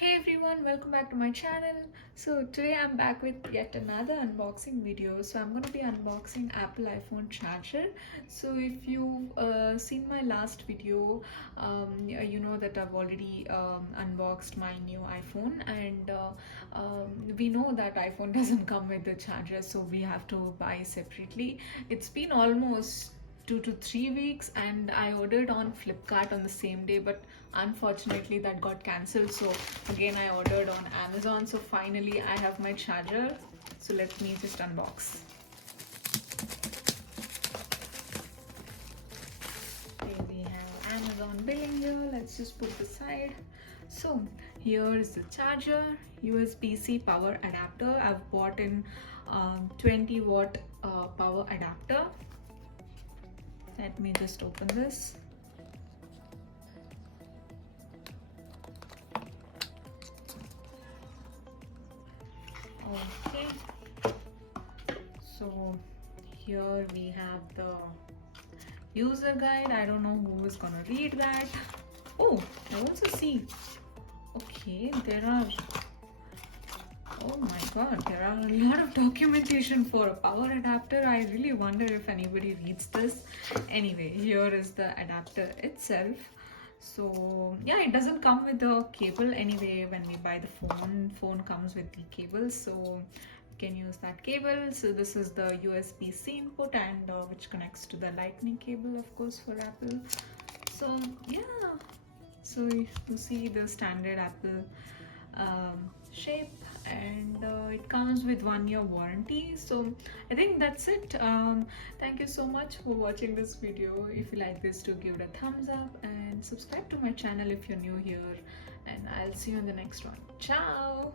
Hey everyone, welcome back to my channel. So today I'm back with yet another unboxing video. So I'm going to be unboxing Apple iPhone charger. So if you've seen my last video, you know that I've already unboxed my new iPhone, and we know that iPhone doesn't come with the charger, so we have to buy separately. It's been almost 2 to 3 weeks and I ordered on Flipkart on the same day, but unfortunately that got cancelled. So again I ordered on Amazon. So finally I have my charger. So let me just unbox. Here we have Amazon billing here. Let's just put this aside. So here is the charger, USB-C power adapter. I've bought in 20 watt power adapter. Let me just open this. Okay, so here we have the user guide. I don't know who is gonna read that. Oh, I also see. Okay, oh my god, there are a lot of documentation for a power adapter. I really wonder if anybody reads this. Anyway, here is the adapter itself. So yeah, it doesn't come with the cable anyway. When we buy the phone comes with the cable, so you can use that cable. So this is the USB-C input, and which connects to the lightning cable, of course, for Apple. So yeah, so you see the standard Apple shape, and it comes with 1 year warranty. So I think that's it. Thank you so much for watching this video. If you like this, do give it a thumbs up and subscribe to my channel if you're new here, and I'll see you in the next one. Ciao.